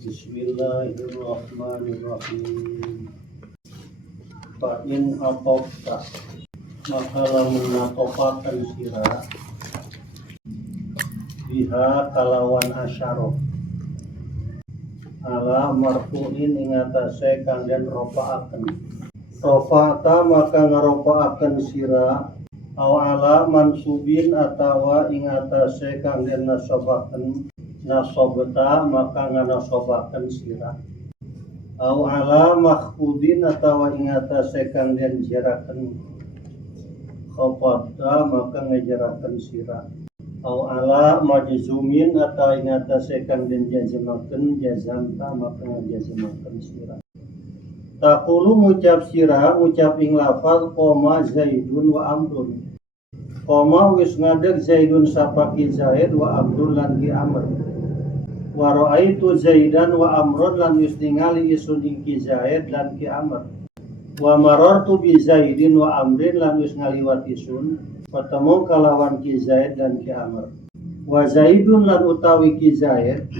Bismillahirrahmanirrahim. Fa in atofta, maka lamun natopakan sira biha kalawan asyarah ala marfu'in ing atase kang den rofa'aken. Rofa'ata maka ngarofa'aken sira aw ala mansubin atawa ing atase kang den nasobaken. Nasobeta maka nganasobaken sira aw ala makhfudin atawa ing atase kang den jeraken. Khafata maka ngejeraken sira aw ala majzumin atawa ing atase kang den jazmaken. Jazamta maka ngejazmaken sira. Taqulu ngucap sira ngucap ing lafaz qoma zaidun wa amrun. Qoma wis ngadeg zaidun sapaki zaid wa amrun lan ki amr. Wa ra'aitu zaidan wa amrun lan wis ningali isun ing ki zaid lan ki amr. Wa marartu bi zaidin wa amrin lan wis ngaliwat isun ketemu kalawan ki zaid dan ki amr. Wa zaidun lan utawi ki zaid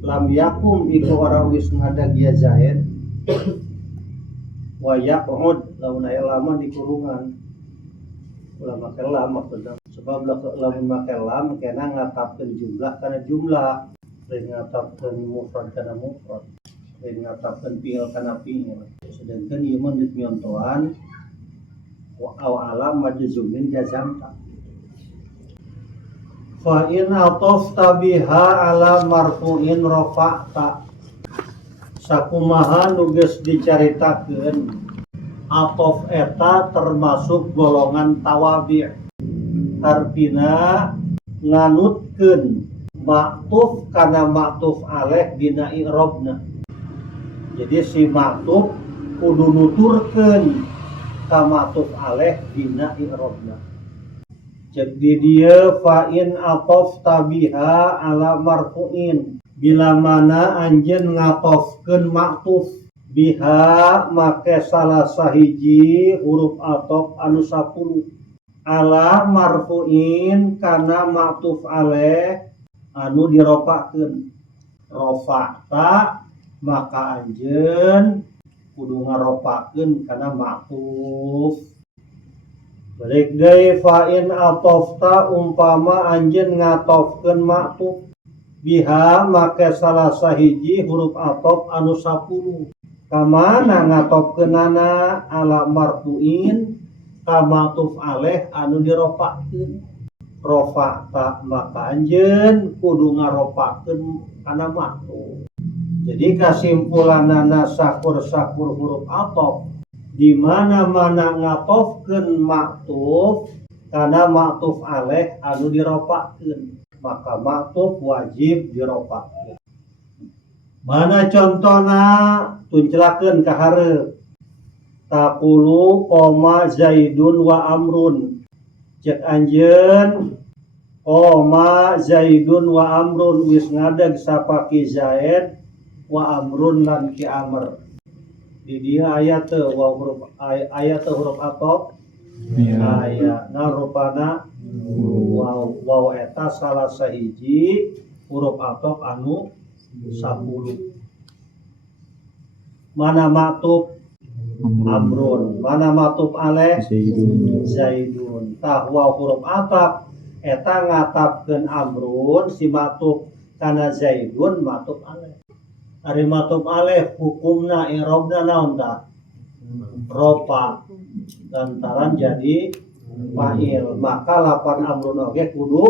lam yakum iku ora wis ngadeg ya zaid. Wa yaqud lamun aya lamun di kurungan ulama kelam maksudna sebab lamun make lam kena ngatapkeun jumlah kana jumlah, ngatapkeun mufrad kana mufrad, ngatapkeun fi'il kana fi'il. Sedangkan ieu mah nyontohan wa alam majzumin jazamta. Fa in atafta biha ala marfu'in rafa'ta. Sakumaha nu geus dicaritakeun atof eta termasuk golongan tawabi'. Artina nganutkeun maktuf kana maktuf alaih dina i'rabna. Jadi si maktuf kudu nuturkeun ka maktuf alaih dina i'rabna. Jadi dia fa in atafta biha ala marfu'in. Bila mana anjeun ngatofkeun maktuf biha make salah sahiji huruf atof anu 10 ala marfu'in kana maktuf alaih anu dirofa'keun. Rofa'ta maka anjeun kudu ngarofa'keun kana maktuf. Balik deui fa in atofta umpama anjeun ngatofkeun maktuf biha make salah sahiji huruf atof anu 10 kamana ngatofkeunana ala marfu'in ka maktuf alaih anu dirofa'keun. Rofa'ta maka anjeun kudu ngarofa'keun kana maktuf. Jadi kasimpulanana sakur-sakur huruf atof di mana-mana ngatofkeun maktuf kana maktuf alaih anu dirofa'keun maka maktuf wajib dirofa'keun. Mana contohna tuncelakeun ka hareup. Taqulu qoma zaidun wa amrun. Cek anjeun qoma zaidun wa amrun wis ngadeg sapaki zaid wa amrun lan ki amr. Di dia aya teu huruf atof. Aya narupana waw eta salah sahiji huruf atof anu 10. Mana maktuf amrun, mana maktuf alaih zaidun. Tah waw huruf atof eta ngatapkeun amrun si maktuf kana zaidun maktuf alaih. Ari maktuf alaih hukumna i'rabna naon tah? Rofa lantaran jadi fa'il, maka lapan amrun oge kudu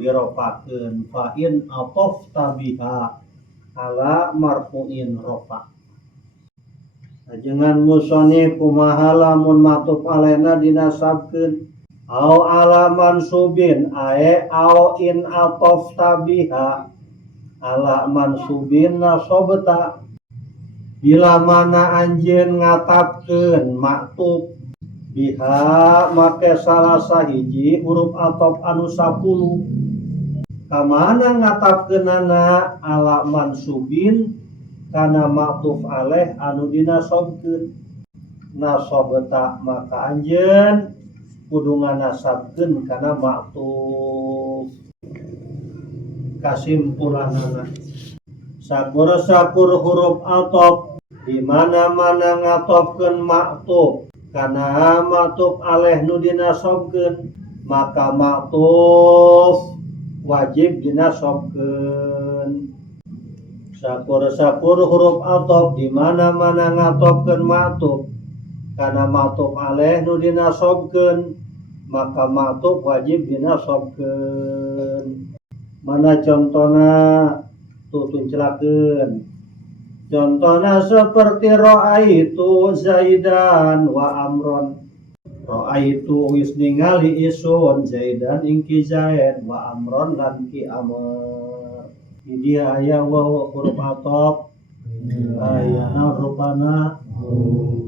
dirofa'keun. Fa in atafta biha ala marfu'in rofa. Ajengan musannif kumaha lamun maktuf alaihna dinasabkeun au ala mansubin ae au in atafta biha ala mansubin nasobta. Bila mana anjeun ngatapkeun maktuf biha make salah sahiji huruf atof anu 10 kamana ngatapkeunana ala mansubin kana maktuf alaih anu dinasobkeun. Nasobta maka anjeun kudu nganasabkeun kana maktuf. Kasimpulanana Sakur huruf atop di mana-mana ngatopkeun maktub kana maktub aleh nu dinasobkeun maka maktub wajib dinasobkeun. Sakur huruf atop di mana-mana ngatopkeun maktub kana maktub aleh nu dinasobkeun maka maktub wajib dinasobkeun. Mana contona tutun celakeun. Contohnya seperti ro'aitu Zaidan wa Amron. Ro'aitu wis ningali isun Zaidan ingki Zaid wa Amron lan ki Amr. Jadi aya wa huruf atop aya rupana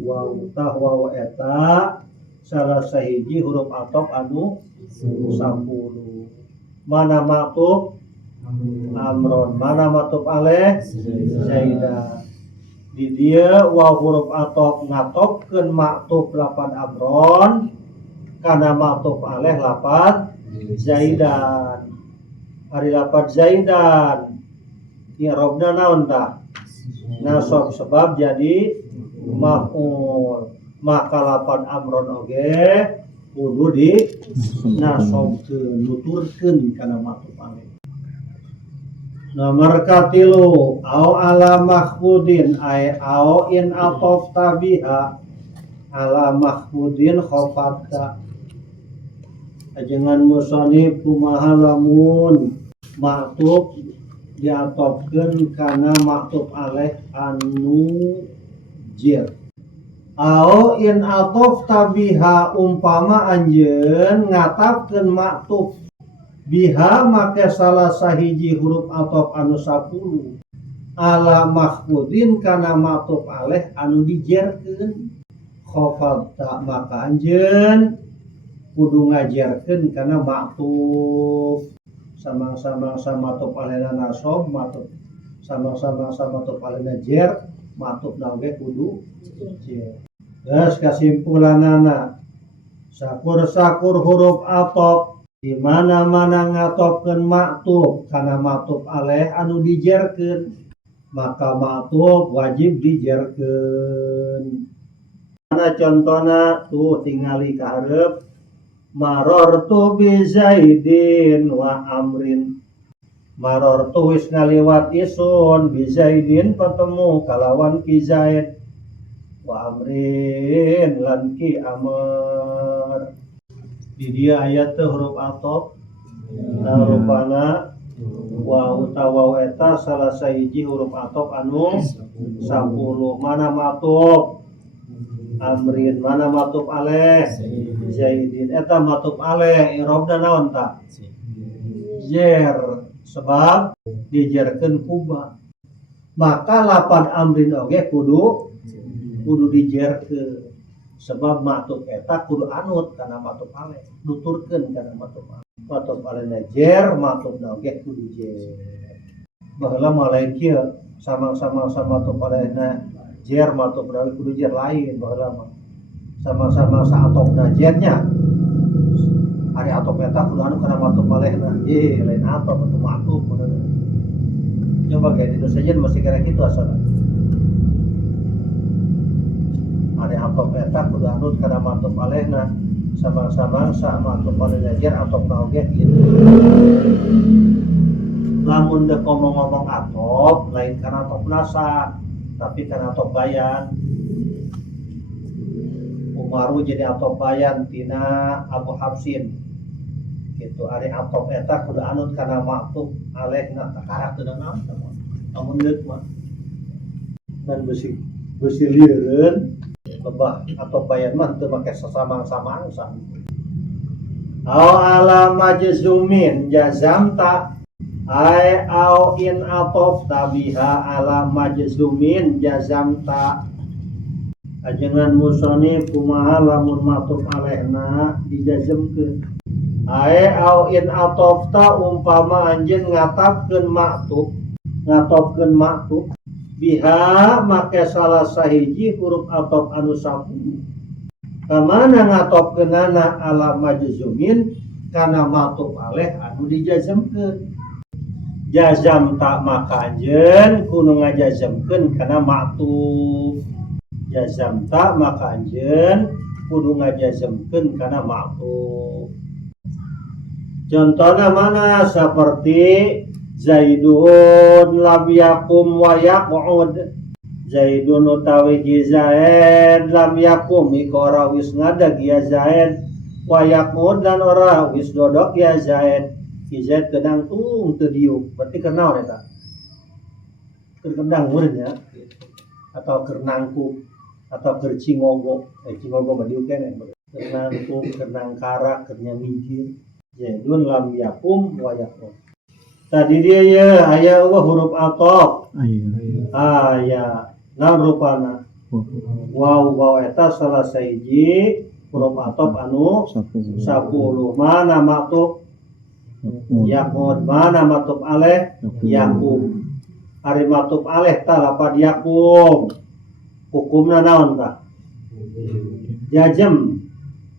wa tah wa eta salah sahiji huruf atop anu 10. Mana maktub Amron, mana maktub aleh Zaidan. Di dia wa huruf atop ngatopkeun maktub lapan Amron kana maktub aleh lapan Zaidan. Ari lapan Zaidan i'rabna naon tah? Nasab sebab jadi maf'ul. Maka lapan Amron oge kudu di nasabkeun nuturkeun kana maktub aleh. Nomor katilu au ala mahmudin ay au in atof tabiha ala mahmudin khofatta. Ajengan musonif kumaha lamun maktub diatofkeun kana maktub aleh anu jer. Au in atof tabiha umpama anjeun ngatapkeun maktub biha make salah sahiji huruf atop anu 10 ala mahmudin kana maktub aleh anu dijerkeun khofadta maka anjeun kudu ngajerkeun kana maktub sama-sama maktub alehna nasab maktub sama-sama maktub alehna jer maktub oge kudu jer. Geus kasimpulanana sakur huruf atop di mana-mana ngatopkeun maktub kana maktub aleh anu dijerkeun maka maktub wajib dijerkeun. Mana contona tuh tingali ka hareup marortu bi Zaidin wa Amrin. Marortu wis ngaliwat isun bi Zaidin petemu kalawan ki Zaid wa Amrin lan ki Amr. Di dia ayat teh huruf atop rupana wa utawa eta salah sahiji huruf atop anu 10. Mana maktub Amrin, mana maktub aleh Zaidin. Eta maktub aleh i'rabna naon tah? Jer sebab dijerkeun kuba. Maka lapan Amrin oge kudu dijerkeun. Sebab maktub eta kudu anut kana maktub aleh nuturkeun kana maktub aleh. Maktub alehna jer maktub oge kudu jer. Baheula mah lain kieu sama-sama maktub alehna jer maktub oge kudu jer lain baheula mah. Sama-sama saatopna jernya. Ari atop eta kudu anut kana maktub alehna. Ye lain atop atuh maktub. Coba kayak itu saja masih kira kitu asalna. Ari atop eta kudu anut kana maktub alehna sama-sama maktub alehna jer atopna oge kitu. Lamun dek ngomong-ngomong atop lain kana atop nasa tapi kana atop bayan. Umaru jadi atop bayan tina Abu Hafsin. Gitu ari atop eta kudu anut kana maktub alehna takarak teu naon amun deuk mah. Dan besi lieureun lebah atau bayan mah teu make sasamang-samang au ala majzumin jazamta ai au in atof tabiha ala majzumin jazamta. Ajengan musonif kumaha lamun maktub alehna dijazmkeun ai au in atofta umpama anjeun ngatapkeun maktub biha make salah sahiji huruf atop anu 10 kamana ngatopkeunana ala majzumin kana maktub aleh anu dijazmkeun. jazam tak maka anjeun kudu ngajazamkeun kana ma'tuf. Jazam tak maka anjeun kudu ngajazamkeun kana ma'tuf. Contohnya mana? Seperti Zaidun lam yakum wa yaq'ud. Zaidun utawi Zaid lam yakum iku ora wis ngadeg ya Zaid, wa yaq'ud dan ora wis dodok ya Zaid. Zaid kedang teu diuk, berarti kenal eta. Kedang urang atau kernangku atau kercingogo, cingogo mah diuk keneh. Kernangku, kernang karak, kernang mijir. Zaidun lam yakum wa yaq'ud. Tadi dia ya aya huruf atop. Aya. Naon rupana? Waw eta salah sahiji huruf atop anu 10. Mana maktub? Yaqud. Mana maktub aleh? Yakum. Ari maktub aleh tah lapad yakum. Hukumna naon tah? Jazm.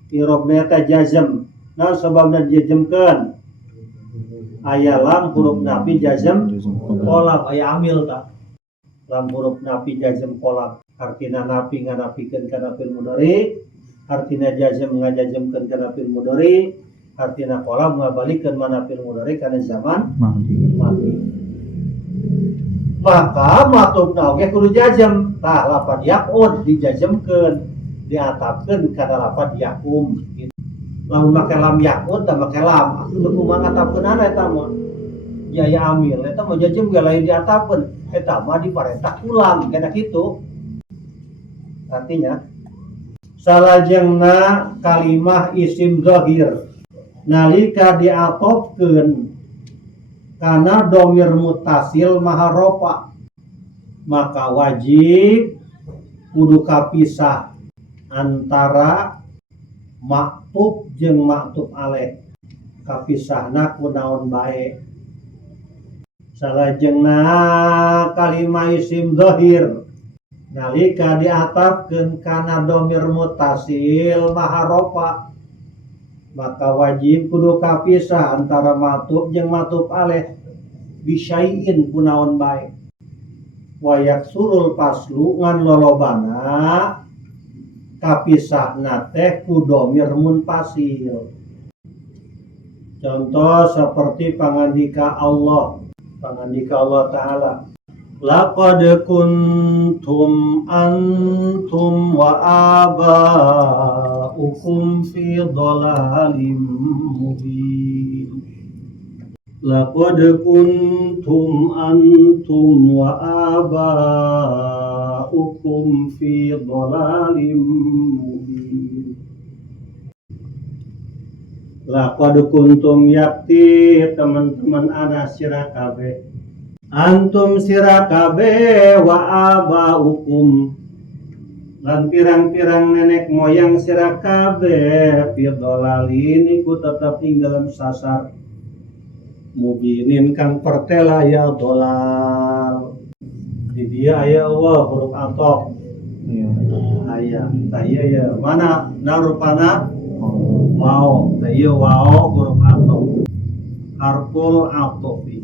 Irobna teh jazm. Naon sababna dijazmkeun? Aya lam huruf nafi jazm qolam, aya amil tak lam huruf nafi jazm qolam, artina nafi nganafikeun kana fi'il mudhari, artina jazm ngajazmkeun kana fi'il mudhari, artina qolam ngabalikeun mana fi'il mudhari kana zaman madi. Maka matubna oge kudu jazm. Tah lafaz yaqud dijazmkeun, diatapkeun kana lafaz yakum gitu. Lamun make lam yaqud tah make lam aku teu kumaha ngatapkeunana eta mah ya amil eta mah jazm ge lain diatapkeun eta mah diparentah ulang kana kitu. Artinya salajengna kalimah isim zahir nalika diatopkeun kana dhamir muttasil maharofa maka wajib kudu kapisah antara maktub jeung maktub aleh, kapisahna kunaon bae. Salajengna kalimah isim zahir nalika diatapkeun kana dhamir muttasil maharofa maka wajib kudu kapisah antara maktub jeung maktub aleh bisyai'in kunaon bae. Wa yaksurul faslu ngan lolobana kapisahna teh ku dhamir munfasil. Contoh seperti pangandika Allah Ta'ala, laqad kuntum antum wa aba'ukum fi dhalalim mubin. Laqad kuntum antum wa aba'ukum fi dhalalim mubin. Laqad kuntum yakti teman-teman ana sira kabeh. Antum sira kabeh wa aba'ukum lan pirang-pirang nenek moyang sira kabeh fi dhalalin iku tetep ing dalam sasar mubinin kang pertela ya dolal. Di dia aya huruf atop. Aya taya ya mana narupana waw taya waw huruf atop harful atofi.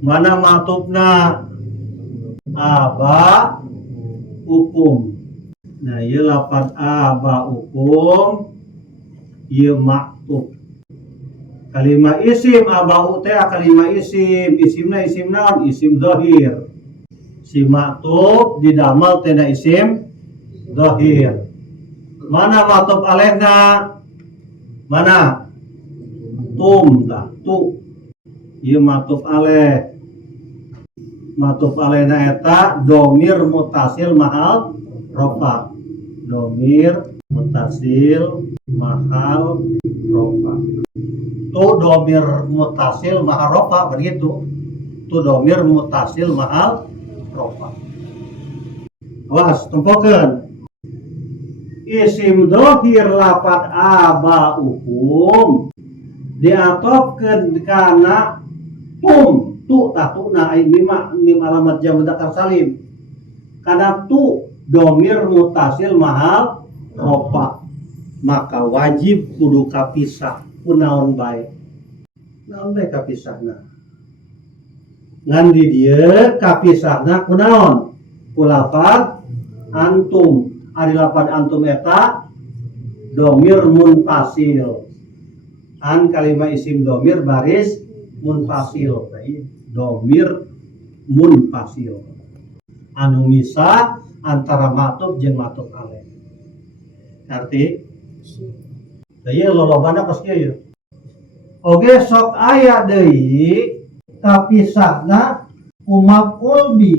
Mana matubna aba hukum. Nah ieu lafaz aba hukum ieu maktub. Kalimah isim abahu teh kalimah isim, isimna isim naon? Isim zahir. Si maktub didamal tina isim zahir. Mana maktub alehna? Mana? Tum tah, tu. Ieu maktub aleh. Maktub alehna eta dhamir muttasil mahal rofa. Dhamir muttasil mahal rofa. Tu dhamir muttasil mahal rofa begitu. Tu dhamir muttasil mahal rofa. Awas tempokeun. Isim dhahir lafaz aba hukum diatopkeun kana tum tu tatuna ai mim alamat jamu dzakar salim. Kana tu dhamir muttasil mahal rofa. Maka wajib kudu kapisah kunaon bae. Naon bae kapisahna? ngan di dieu kapisahna kunaon ku lafaz antum. Ari lafaz antum eta domir munfasil. An kalimah isim domir baris munfasil. Domir munfasil. Anu misah antara matub jeung matub alaih. Arti? Daya lolobana pas kieu. Oge sok aya deui kapisahna ku maf'ul bi.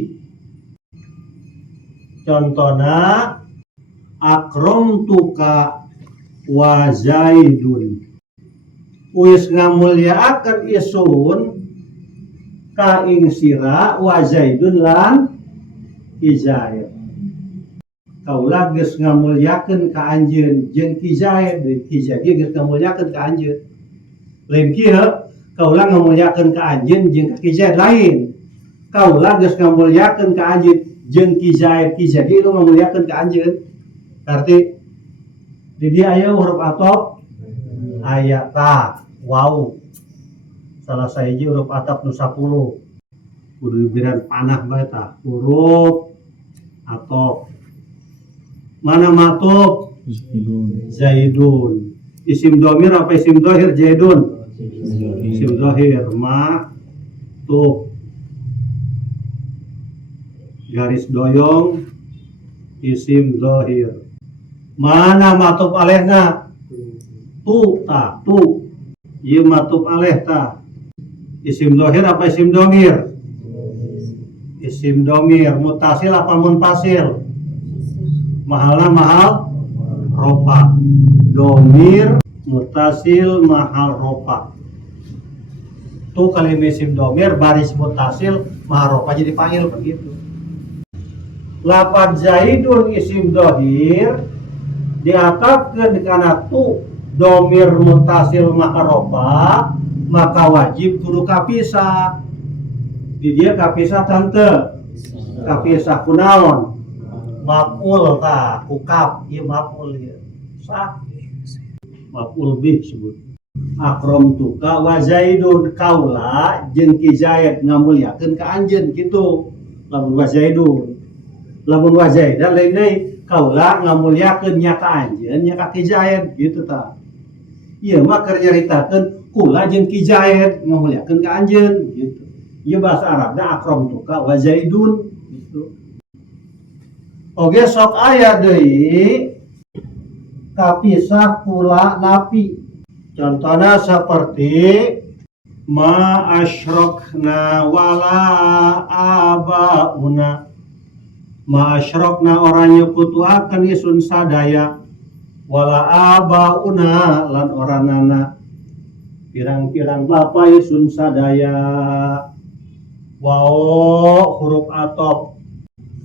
Contona akramtuka wa zaidun. Wis ngamulyaakeun isun ka ing sira wa zaidun lan Zaid. Kaulah geus ngamulyakeun ka anjeun jeung Ki Zaid, Ki Zaid geus ngamulyakeun ka anjeun. Lain kieu, kaulah ngamulyakeun ka anjeun jeung Ki Zaid lain. Kaulah geus ngamulyakeun ka anjeun jeung Ki Zaid itu ngamulyakeun ka anjeun. Arti di dia aya huruf atop aya ta, waw. Salah sahiji huruf atop nu 10. Kudu dibiran panah bae tah. Huruf atop. Mana matub? Zaidun. Isim domir apa isim dohir Zaidun? Isim dohir. Matub. Garis doyong isim dohir. Mana matub alehna? Tu ta, tu. Ieu matub aleh ta. Isim dohir apa isim domir? Isim domir. Mutasil apa munfasil? Mahalna mahal rofa. Domir mutasil mahal rofa. Tu kalimah isim domir baris mutasil mahal rofa jadi panggil begitu. Lafaz Zaidun isim dohir diatapkeun kana tu domir mutasil mahal rofa, maka wajib kudu kapisah. Di dia kapisah tante. Kapisah kunaon? Maf'ul ta, kukap, ieu maf'ul ieu. Sah. Maf'ul bih sebut. Akramtuka wa Zaidun, kaula jeung Ki Zaid ngamulyakeun ka anjeun kitu. Lamun wa Zaidun. Lamun wa Zaidan lain deui, kaula ngamulyakeun nya ka anjeun nya ka Ki Zaid gitu ta. Ieu mah keur nyaritakeun kula jeung Ki Zaid ngamulyakeun ka anjeun gitu. Ieu bahasa Arabna akramtuka wa Zaidun gitu. Oge sok aya deui kapisah kula napi. Contohna seperti ma asyrokna wala abauna. Ma asyrokna orang nyekutuakeun isun sadaya wala abauna lan oranana. Pirang-pirang bapa isun sadaya. Wao huruf atop.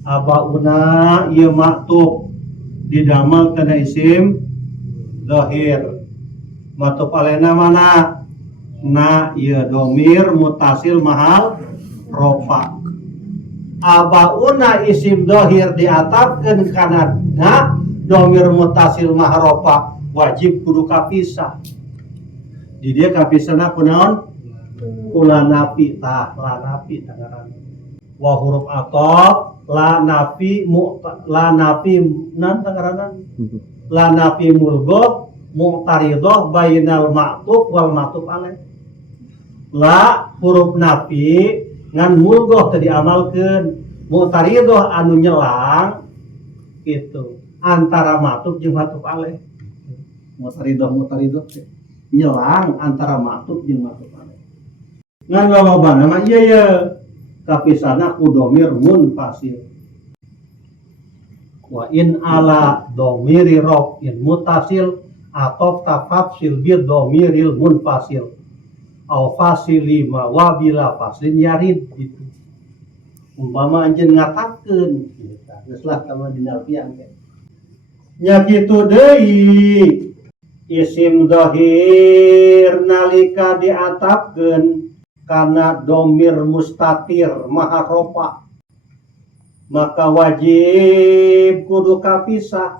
Abauna ieu maktub didamel kana isim dohir. Maktub alena mana? Na ieu domir mutasil mahal rofa. Abauna isim dohir diatapkeun kana na domir mutasil mahal rofa, wajib kudu kapisah. Di dia kapisahna kunaon? Kula napi tah, la napi tah ngaranna. Wa huruf atop la nafi nan tangaran la nafi mulgo mu'taridah bainal ma'tuf wal ma'tuf alaih. La huruf nafi ngan mulgo teu diamalkeun, mu'taridah anu nyelang gitu antara ma'tuf jeung ma'tuf alaih. Mu'taridah nyelang antara ma'tuf jeung ma'tuf alaih. Ngan lolobana mah ieu kapisahna ku domir munfasil. Wa in ala domiri rob in mutasil atau tafafsil bir domiril munfasil au fasili ma wabila faslin yarid gitu. Umpama anjeun ngatakeun geus lah kama dina alfian teh. Nya kitu deui isim dhahir nalika diatapkeun karena domir mustatir maha ropa, maka wajib kudu kapisah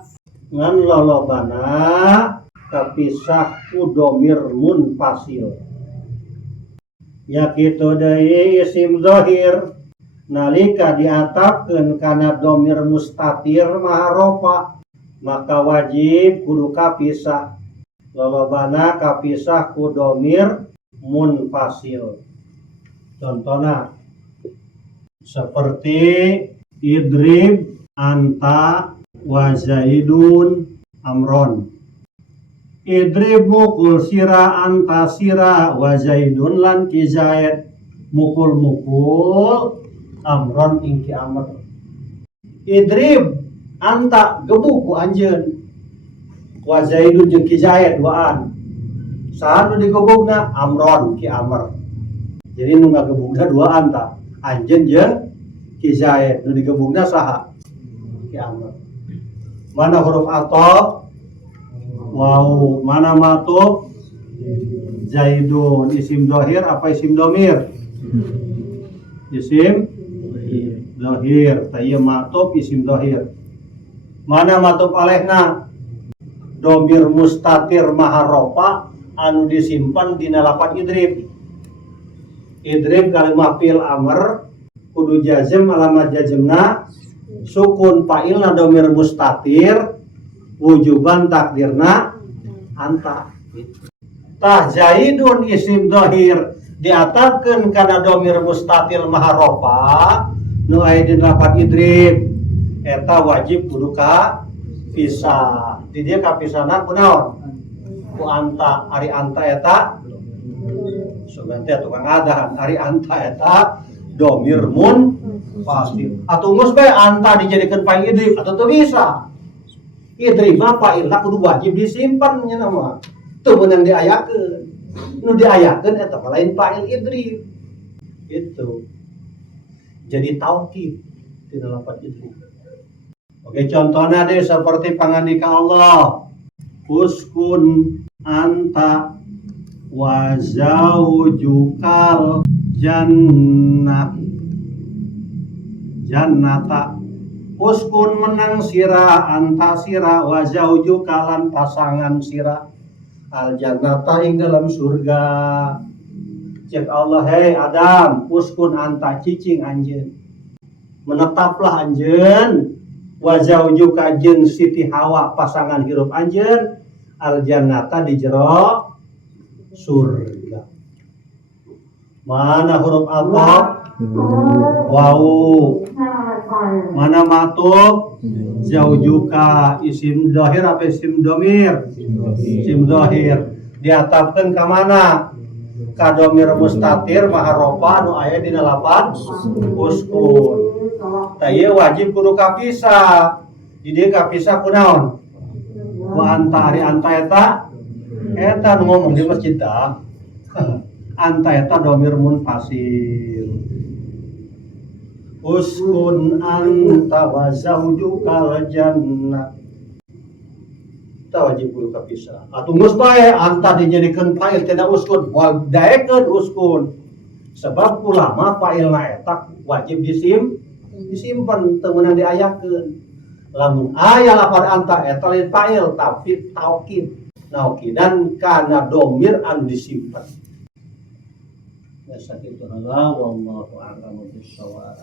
ngan lolobana kapisah ku domir munfasil. nya kitu deui isim zahir nalika diatapkeun kana domir mustatir maharofa maka wajib kudu kapisah lolobana kapisah ku domir munfasil. Contohna seperti idrib anta wa zaidun amron. Idrib mukul sira anta sira wa zaidun lan ki zaid mukul amron ing ki amr. Idrib anta gebuk ku anjeun wa zaidun jeung ki zaid duaan. Saha nu digebugna amron ki amr. Jadi nu ngagebugna duaan ta anjeun jeung ki zaid nu digebugna saha ki amr. Mana huruf ataf wow, mana matuf zaidun isim dohir apa isim domir? Isim dohir. Taya matuf isim dohir. Mana matuf alehna? Domir mustatir maharofa anu disimpan dina lafaz idrib. Idrib kalimah fi'il amr kudu jazm alamat jazmna sukun fa'ilna domir mustatir wujuban takdirna anta. Tah zaidun isim dohir diatapkeun kana domir mustatir maharofa nu aya dina lafaz idrib eta wajib kudu kapisah. Di dieu kapisahna kunaon? Ku anta. Ari anta eta sugan teh tukang adahan. Ari anta eta domir munfasil. Atuh geus bae anta dijadikeun fa'il idrib atuh teu bisa. Idrib mah fa'ilna kudu wajib disimpan nya mah. Teu meunang diayakeun. Nu diayakeun eta mah lain fa'il idrib. Gitu. Jadi taukid dina lafaz idrib. Oke, contohnya deh seperti pangandika Allah. Uskun anta wa zaujukal jannata. Uskun menang sira anta sira wa zaujukalan pasangan sira al jannata ing dalam surga. Cek Allah, hei Adam, uskun anta cicing anjeun. Menetaplah anjeun wa zaujuka jeung Siti Hawa pasangan hirup anjeun al jannata di jero surga. Mana huruf ataf? Wau. Mana matuf? Zaujuka isim dohir apa isim domir? Isim dohir. Diatapkeun ka mana? Ka domir mustatir maharofa nu aya dina lafaz uskun. Tah ieu wajib kudu kapisah. Di dieu kapisah kunaon? Ku anta. Ari anta eta nu ngomong di masjid tah. Anta eta domir munfasil. Uskun anta wa zaujukal jannah. Tah wajib kudu kapisah. Atuh geus bae anta dijadikeun fa'il tina uskun, moal daekeun uskun. Sebab ulama fa'ilna eta wajib disimpan teu meunang diayakeun. Lamun aya lafaz anta eta lain fa'il tapi taukid. Naukidan kana domir anu disimpan. Ya sakitu Allah wallahu a'lam bishawab.